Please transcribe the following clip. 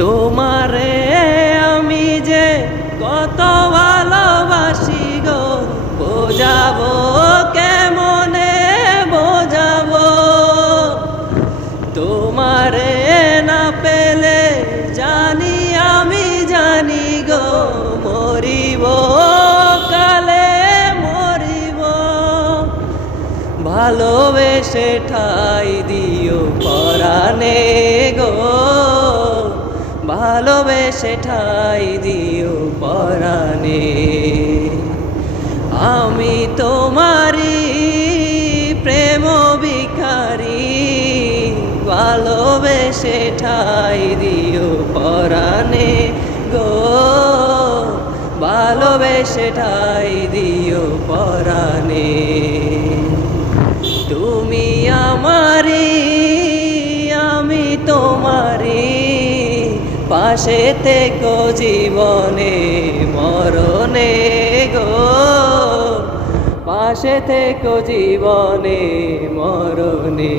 তোমারে আমি যে কত ভালোবাসি গো, বোঝাবো কেমনে বোঝাবো। তোমারে না পেলে জানি আমি জানি গো, মরিব কালে মরিব। ভালোবেসে ঠাই দিও পরাণে গো, ভালোবেসে ঠাই দিও পরাণে। আমি তোমারি প্রেম ভিখারি, ভালোবেসে ঠাই দিও পরাণে গো, ভালোবেসে ঠাই দিও পরাণে। তুমি আমারি আমি তোমারি, পাশে থেকো জীবনে মরণে গো, পাশে থেকো জীবনে মরণে।